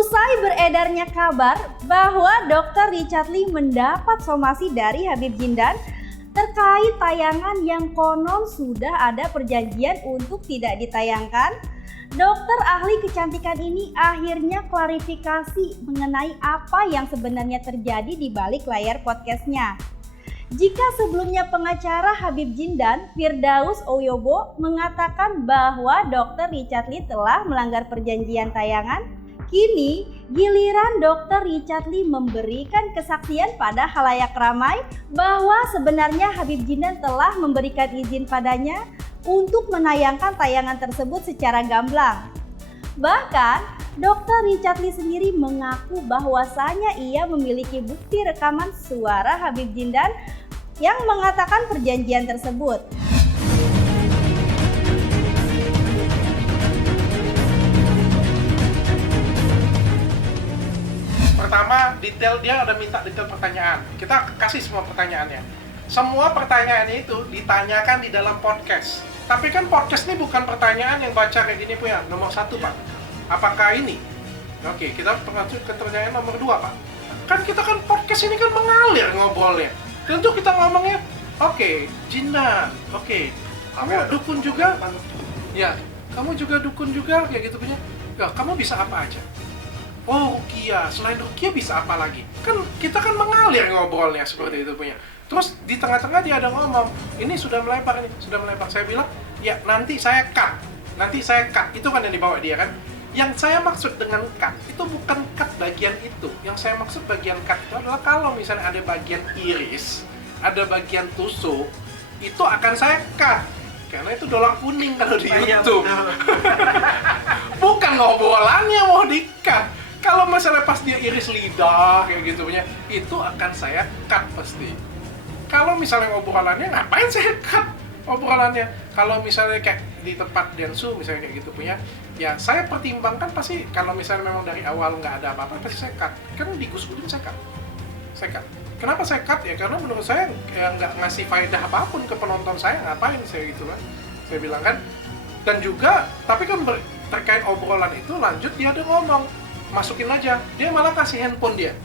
Usai beredarnya kabar bahwa Dr. Richard Lee mendapat somasi dari Habib Jindan terkait tayangan yang konon sudah ada perjanjian untuk tidak ditayangkan, dokter ahli kecantikan ini akhirnya klarifikasi mengenai apa yang sebenarnya terjadi di balik layar podcastnya. Jika sebelumnya pengacara Habib Jindan, Firdaus Oyobo, mengatakan bahwa Dr. Richard Lee telah melanggar perjanjian tayangan, kini giliran Dr. Richard Lee memberikan kesaksian pada khalayak ramai bahwa sebenarnya Habib Jindan telah memberikan izin padanya untuk menayangkan tayangan tersebut secara gamblang. Bahkan, Dr. Richard Lee sendiri mengaku bahwasanya ia memiliki bukti rekaman suara Habib Jindan yang mengatakan perjanjian tersebut. Pertama, dia udah minta detail pertanyaan. Kita kasih semua pertanyaannya. Semua pertanyaannya itu ditanyakan di dalam podcast. Tapi kan podcast ini bukan pertanyaan yang baca kayak gini punya. Nomor 1, Pak. Apakah ini? Oke, kita masuk ke pertanyaan nomor 2, Pak. Kan kita kan podcast ini kan mengalir ngobrolnya. Tentu kita ngomongnya, oke, Jindan, oke, kamu dukun juga? Ya, kamu juga dukun juga, kayak gitu punya. Ya, kamu bisa apa aja? Oh, ruqyah. Selain ruqyah bisa apa lagi? Kan kita kan mengalir ngobrolnya seperti itu punya. Terus di tengah-tengah dia ada ngomong, ini sudah melebar ini, sudah melebar. Saya bilang, ya nanti saya cut. Itu kan yang dibawa dia kan. Yang saya maksud dengan cut, itu bukan cut bagian itu. Yang saya maksud bagian cut itu adalah kalau misalnya ada bagian iris, ada bagian tusuk, itu akan saya cut. Karena itu dolar kuning kalau di YouTube. Bukan ngobrolannya mau di-cut. Kalau misalnya pas dia iris lidah kayak gitu punya, itu akan saya cut pasti. Kalau misalnya obrolannya, ngapain saya cut obrolannya? Kalau misalnya kayak di tempat Densu misalnya kayak gitu punya, ya saya pertimbangkan pasti kalau misalnya memang dari awal nggak ada apa-apa pasti saya cut. Kan di Gus Udin saya cut. Kenapa saya cut ya? Karena menurut saya nggak ngasih faedah apapun ke penonton saya, ngapain saya gitu kan? Saya bilang kan. Dan juga, tapi kan terkait obrolan itu lanjut dia ada ngomong, masukin aja. Dia malah kasih handphone dia.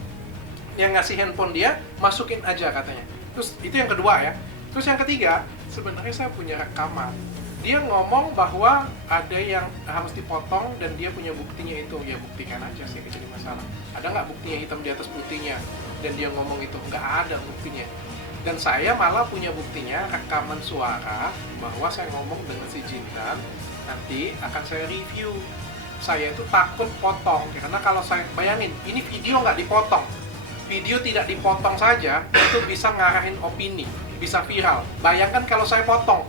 Yang ngasih handphone dia, masukin aja katanya. Terus itu yang kedua ya. Terus yang ketiga, sebenarnya saya punya rekaman. Dia ngomong bahwa ada yang harus dipotong dan dia punya buktinya itu. Ya buktikan aja sih, jadi masalah. Ada nggak buktinya hitam di atas putihnya? Dan dia ngomong itu, nggak ada buktinya. Dan saya malah punya buktinya, rekaman suara bahwa saya ngomong dengan si Jindan, nanti akan saya review. Saya itu takut potong, karena kalau saya, bayangin, ini video nggak dipotong. Video tidak dipotong saja, itu bisa ngarahin opini, bisa viral. Bayangkan kalau saya potong,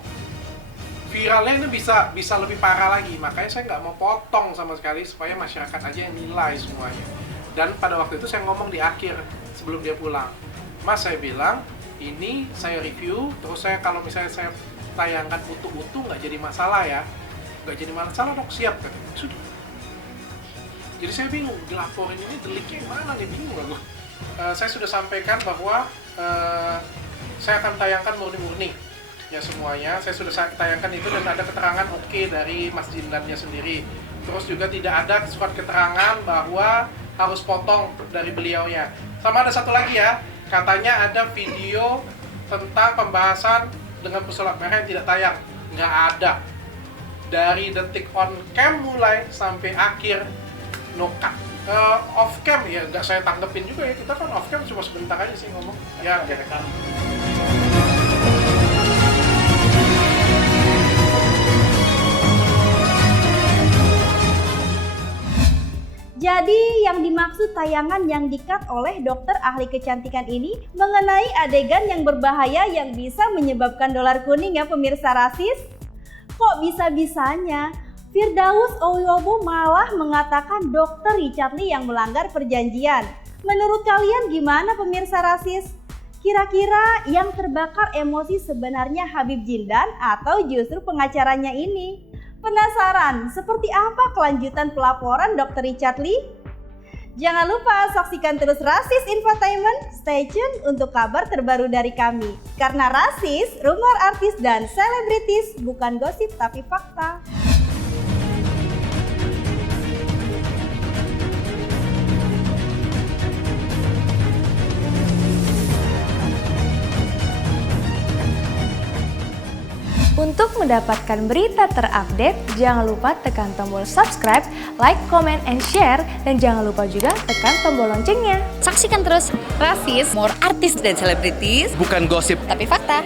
viralnya ini bisa lebih parah lagi. Makanya saya nggak mau potong sama sekali, supaya masyarakat aja yang nilai semuanya. Dan pada waktu itu saya ngomong di akhir, sebelum dia pulang, Mas, saya bilang, ini saya review, terus saya kalau misalnya saya tayangkan utuh-utuh nggak jadi masalah ya. Nggak jadi masalah dok, siap katanya. Sudah. Jadi saya bingung, dilaporin ini deliknya yang mana nih, bingung aku. Saya sudah sampaikan bahwa saya akan tayangkan murni-murni ya semuanya. Saya sudah tayangkan itu dan ada keterangan oke dari Mas Jindannya sendiri. Terus juga tidak ada surat keterangan bahwa harus potong dari beliaunya. Sama ada satu lagi ya, katanya ada video tentang pembahasan dengan pesulap merah yang tidak tayang. Nggak ada. Dari detik on cam mulai sampai akhir no cut. Off cam ya nggak saya tanggepin juga ya, kita kan off cam cuma sebentar aja sih ngomong ya kayak Jadi yang dimaksud tayangan yang di-cut oleh dokter ahli kecantikan ini mengenai adegan yang berbahaya yang bisa menyebabkan dolar kuning ya pemirsa rasis? Kok bisa-bisanya Firdaus Oyobo malah mengatakan Dr. Richard Lee yang melanggar perjanjian? Menurut kalian gimana pemirsa rasis? Kira-kira yang terbakar emosi sebenarnya Habib Jindan atau justru pengacaranya ini? Penasaran seperti apa kelanjutan pelaporan Dr. Richard Lee? Jangan lupa saksikan terus Rasis Infotainment. Stay tune untuk kabar terbaru dari kami. Karena Rasis, rumor artis dan selebritis bukan gosip tapi fakta. Untuk mendapatkan berita terupdate, jangan lupa tekan tombol subscribe, like, comment, and share, dan jangan lupa juga tekan tombol loncengnya. Saksikan terus Raffi's More Artis dan Selebritis, Bukan gosip. tapi fakta.